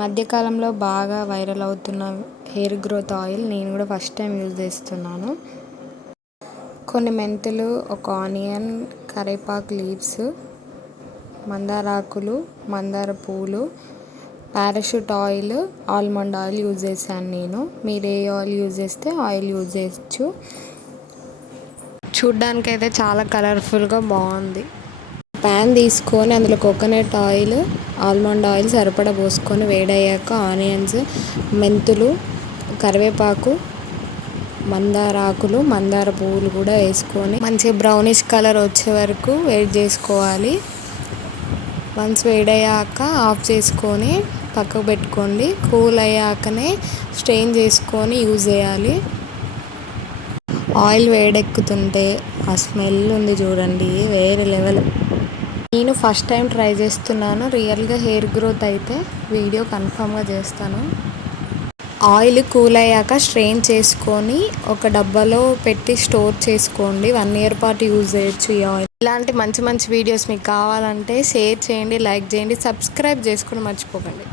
మధ్యకాలంలో బాగా వైరల్ అవుతున్న హెయిర్ గ్రోత్ ఆయిల్ నేను కూడా ఫస్ట్ టైం యూజ్ చేస్తున్నాను. కొన్ని మెంతులు, ఒక ఆనియన్, కరివేపాకు లీవ్స్, మందారాకులు, మందార పూలు, parachute oil, almond oil use చేశాను నేను. మీరు ఏ ఆయిల్ యూజ్ చేస్తే ఆయిల్ యూజ్ చేయొచ్చు. చూడ్డానికైతే చాలా కలర్ఫుల్గా బాగుంది. ప్యాన్ తీసుకొని అందులో కోకోనట్ ఆయిల్, ఆల్మండ్ ఆయిల్ సరిపడా పోసుకొని వేడయ్యాక ఆనియన్స్, మెంతులు, కరివేపాకు, మందారాకులు, మందార పువ్వులు కూడా వేసుకొని మంచిగా బ్రౌనిష్ కలర్ వచ్చే వరకు వేడి చేసుకోవాలి. వన్స్ వేడయ్యాక ఆఫ్ చేసుకొని పక్కకు పెట్టుకోండి. కూల్ అయ్యాకనే స్ట్రెయిన్ చేసుకొని యూజ్ చేయాలి. ఆయిల్ వేడెక్కుతుంటే ఆ స్మెల్ ఉంది చూడండి, వేరే లెవెల్. నేను ఫస్ట్ టైం ట్రై చేస్తున్నాను. రియల్గా హెయిర్ గ్రోత్ అయితే వీడియో కన్ఫామ్గా చేస్తాను. ఆయిల్ కూల్ అయ్యాక స్ట్రెయిన్ చేసుకొని ఒక డబ్బాలో పెట్టి స్టోర్ చేసుకోండి. 1 year పాటు యూజ్ చేయొచ్చు ఈ ఆయిల్. ఇలాంటి మంచి మంచి వీడియోస్ మీకు కావాలంటే షేర్ చేయండి, లైక్ చేయండి, సబ్స్క్రైబ్ చేసుకొని మర్చిపోకండి.